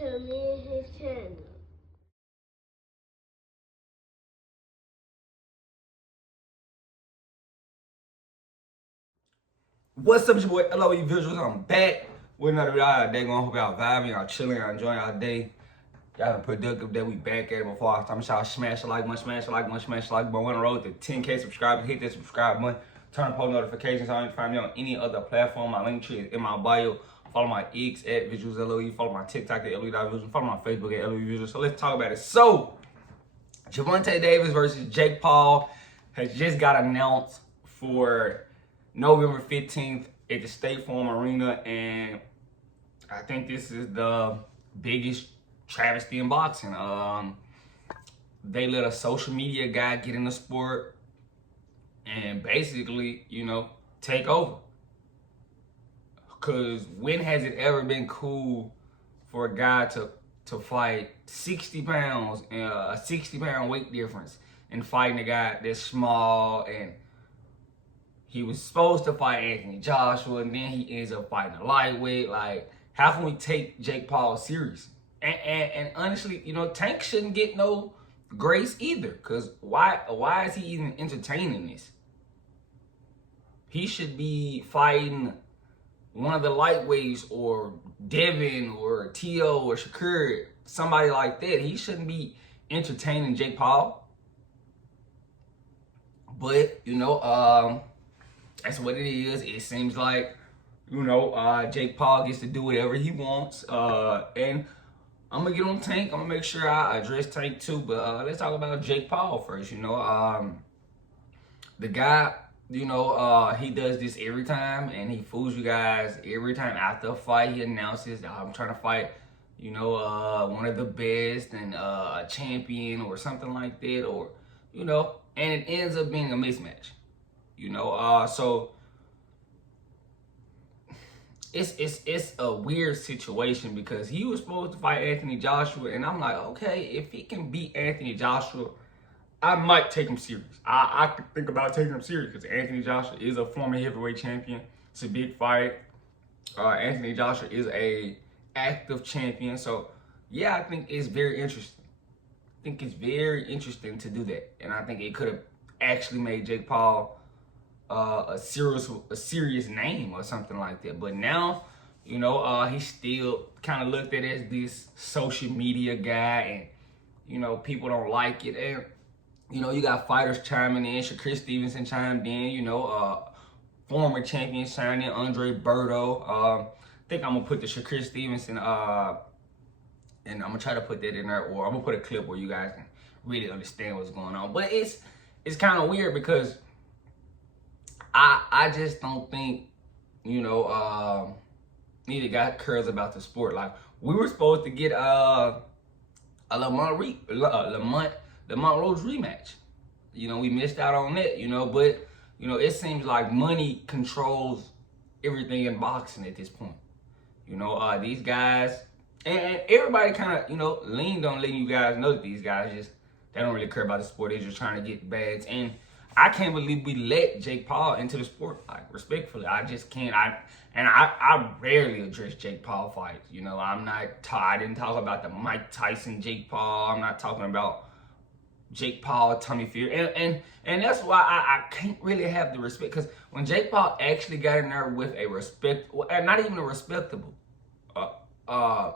to me and his channel. What's up, it's your boy LOE Visuals. I'm back with another video. Day going. Hope y'all vibing, y'all chilling, y'all enjoying y'all day. Y'all have a productive day. We back at it before I time. Y'all smash the like button, smash the like button, smash the like button. We're on the road to 10K subscribers. Hit that subscribe button. Turn post notifications on. You can find me on any other platform. My link tree is in my bio. Follow my X at Visuals LOE. Follow my TikTok at LOE.Visuals. Follow my Facebook at LOE Visuals. So let's talk about it. So, Gervonta Davis versus Jake Paul has just got announced for November 15th at the State Farm Arena, and I think this is the biggest travesty in boxing. They let a social media guy get in the sport and basically, take over. Because when has it ever been cool for a guy to fight 60 pounds, a 60-pound weight difference, and fighting a guy that's small? And he was supposed to fight Anthony Joshua, and then he ends up fighting a lightweight. Like, how can we take Jake Paul serious? And honestly, Tank shouldn't get no grace either. Because why is he even entertaining this? He should be fighting one of the lightweights, or Devin, or T.O., or Shakur, somebody like that. He shouldn't be entertaining Jake Paul. But, that's what it is. It seems like, Jake Paul gets to do whatever he wants. And I'm going to get on Tank. I'm going to make sure I address Tank too. But let's talk about Jake Paul first. The guy, he does this every time, and he fools you guys every time. After a fight, he announces that I'm trying to fight, one of the best, and a champion or something like that, or, and it ends up being a mismatch. So it's a weird situation, because he was supposed to fight Anthony Joshua, and I'm like, okay, if he can beat Anthony Joshua, I might take him serious. I could think about taking him serious, because Anthony Joshua is a former heavyweight champion. It's a big fight. Anthony Joshua is a active champion. So yeah, I think it's very interesting. I think it's very interesting to do that, and I think it could have actually made Jake Paul a serious name or something like that. But now, he's still kind of looked at as this social media guy, and people don't like it. And you got fighters chiming in. Shakur Stevenson chimed in. Former champions chimed in. Andre Berto. I think I'm gonna put the Shakur Stevenson and I'm gonna try to put that in there, or I'm gonna put a clip where you guys can really understand what's going on. But it's kind of weird, because I just don't think, neither guy cares about the sport. Like, we were supposed to get a Lamont Rhodes rematch. We missed out on that, but it seems like money controls everything in boxing at this point. These guys, and everybody kind of, leaned on letting you guys know that these guys they don't really care about the sport. They're just trying to get bags. And I can't believe we let Jake Paul into the sport. Like, respectfully, I just can't. I rarely address Jake Paul fights. I didn't talk about the Mike Tyson Jake Paul. I'm not talking about Jake Paul, Tommy Fury, and that's why I can't really have the respect. Because when Jake Paul actually got in there with not even a respectable, a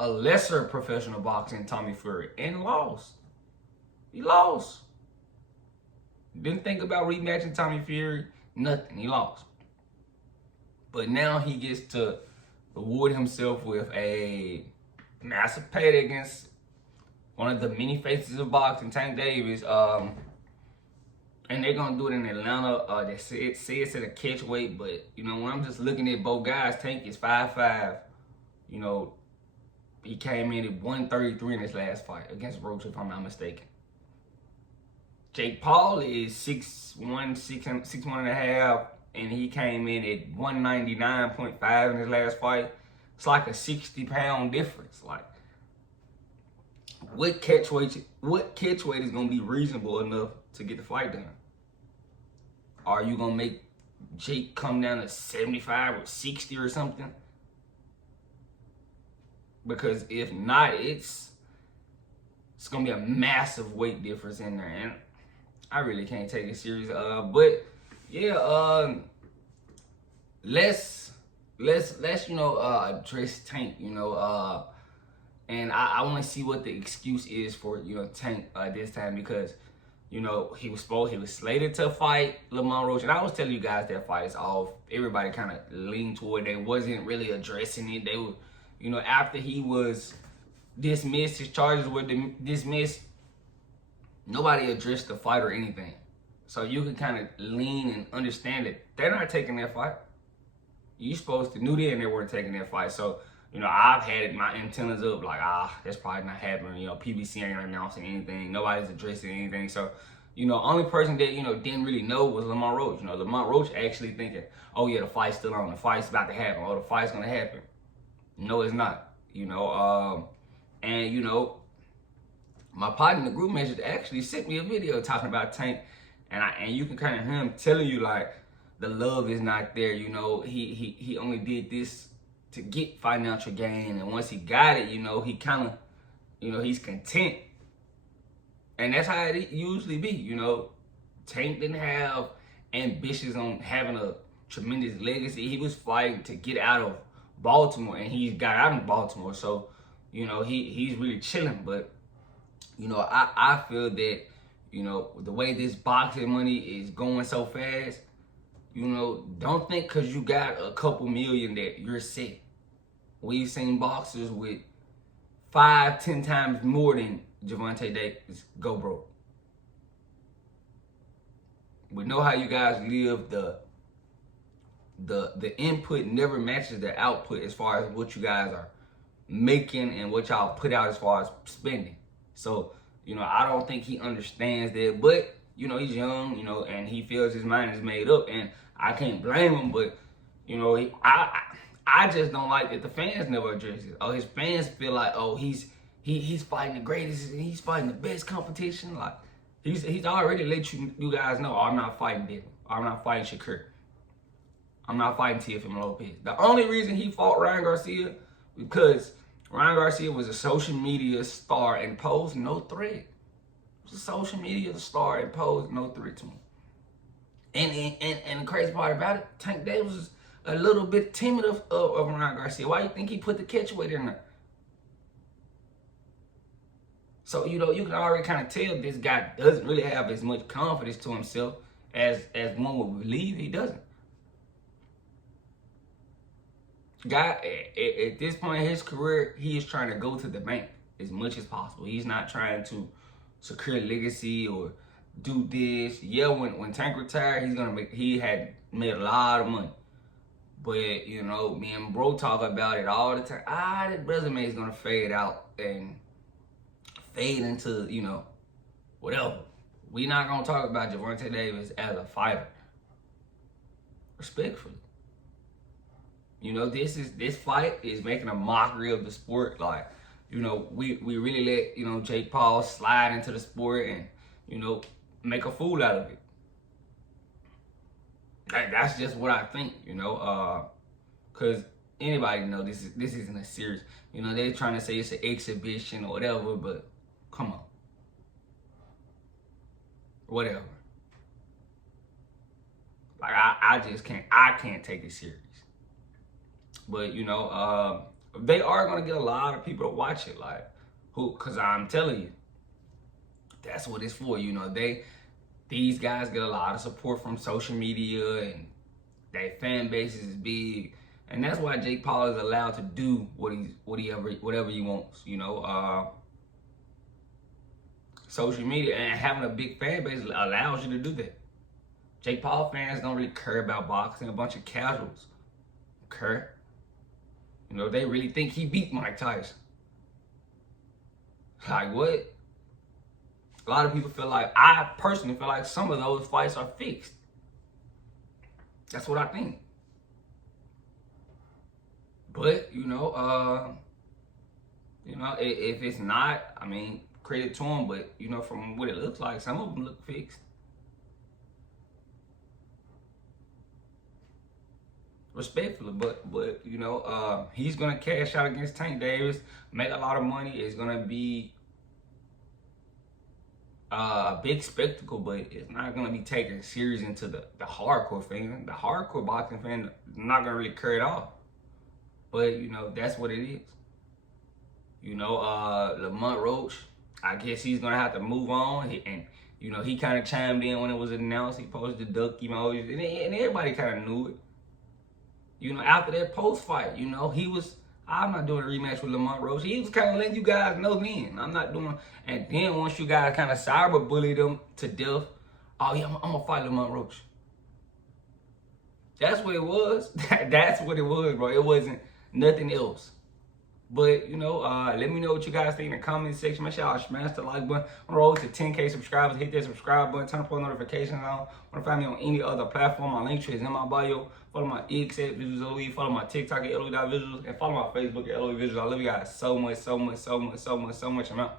lesser professional boxer in Tommy Fury, and lost. He lost. Didn't think about rematching Tommy Fury. Nothing. He lost. But now he gets to reward himself with a massive payday against one of the many faces of boxing, Tank Davis. And they're gonna do it in Atlanta. They say it's at a catch weight, but when I'm just looking at both guys, Tank is 5'5". He came in at 133 in his last fight against Roach, if I'm not mistaken. Jake Paul is 6'1", 6'1" and a half, and he came in at 199.5 in his last fight. It's like a 60-pound difference. Like, what catch weight is gonna be reasonable enough to get the fight done? Are you gonna make Jake come down to 75 or 60 or something? because if not, it's gonna be a massive weight difference in there, and I really can't take it serious. But yeah, let's address Tank. And I want to see what the excuse is for Tank this time, because he was slated to fight Lamont Roach, and I was telling you guys that fight is off. Everybody kind of leaned toward they wasn't really addressing it. They were, after he was dismissed, his charges were dismissed. Nobody addressed the fight or anything, so you can kind of lean and understand that they're not taking that fight. You supposed to knew then they weren't taking that fight, so. I've had my antennas up like, that's probably not happening. PBC ain't announcing anything. Nobody's addressing anything. So, only person that, didn't really know was Lamont Roach. Lamont Roach actually thinking, oh yeah, the fight's still on. The fight's about to happen. Oh, the fight's going to happen. No, it's not. And, my partner in the group message actually sent me a video talking about Tank. And you can kind of hear him telling you, like, the love is not there. He only did this to get financial gain, and once he got it, he kind of, he's content, and that's how it usually be. Tank didn't have ambitions on having a tremendous legacy. He was fighting to get out of Baltimore, and he got out of Baltimore, so he's really chilling. But I feel that the way this boxing money is going so fast, don't think because you got a couple million that you're set. We've seen boxers with 5-10 times more than Gervonta Davis go broke. We know how you guys live. The input never matches the output as far as what you guys are making and what y'all put out as far as spending. So, I don't think he understands that, but he's young, and he feels his mind is made up, and I can't blame him, but I just don't like that the fans never address it. Oh, his fans feel like, oh, he's fighting the greatest, he's fighting the best competition. Like he's already let you guys know, oh, I'm not fighting Dylan. I'm not fighting Shakur. I'm not fighting Teofimo Lopez. The only reason he fought Ryan Garcia because Ryan Garcia was a social media star and posed no threat. He was a social media star and posed no threat to him. And the crazy part about it, Tank Davis was a little bit timid of Ryan Garcia. Why do you think he put the catchweight in there? So, you can already kind of tell this guy doesn't really have as much confidence to himself as one would believe he doesn't. Guy, at this point in his career, he is trying to go to the bank as much as possible. He's not trying to secure legacy or do this. Yeah, when Tank retired, he had made a lot of money. But, me and bro talk about it all the time. That resume is going to fade out and fade into, whatever. We not going to talk about Gervonta Davis as a fighter. Respectfully. This fight is making a mockery of the sport. Like, we really let, Jake Paul slide into the sport and, make a fool out of it. That's just what I think, because anybody know this isn't a series. They're trying to say it's an exhibition or whatever, but come on. Whatever. Like, I just can't take it serious. But, they are going to get a lot of people to watch it. Like, because I'm telling you, that's what it's for. These guys get a lot of support from social media, and their fan base is big, and that's why Jake Paul is allowed to do whatever he wants. Social media and having a big fan base allows you to do that. Jake Paul fans don't really care about boxing. A bunch of casuals care. They really think he beat Mike Tyson. Like, what? A lot of people feel like, I personally feel like some of those fights are fixed. That's what I think. But, if it's not, I mean, credit to him, but, from what it looks like, some of them look fixed. respectfully. But you know, he's gonna cash out against Tank Davis, make a lot of money. It's gonna be a big spectacle, but it's not gonna be taken serious into the hardcore fan. The hardcore boxing fan not gonna really carry it off. But you know, that's what it is. You know, Lamont Roach, I guess he's gonna have to move on. And you know, he kind of chimed in when it was announced. He posted the duck emojis, and everybody kind of knew it. You know, after that post fight, you know, I'm not doing a rematch with Lamont Roach. He was kind of letting you guys know then. I'm not doing. And then once you guys kind of cyberbullied him to death, oh yeah, I'm gonna fight Lamont Roach. That's what it was. That's what it was, bro. It wasn't nothing else. But, you know, let me know what you guys think in the comment section. Make sure y'all smash the like button. On the road to 10K subscribers. Hit that subscribe button. Turn post notifications on. Want to find me on any other platform. My link tree is in my bio. Follow my X at Visuals. Follow my TikTok at LOE.Visuals. And follow my Facebook at LOE Visuals. I love you guys so much, so much, so much, so much, so much. I'm out.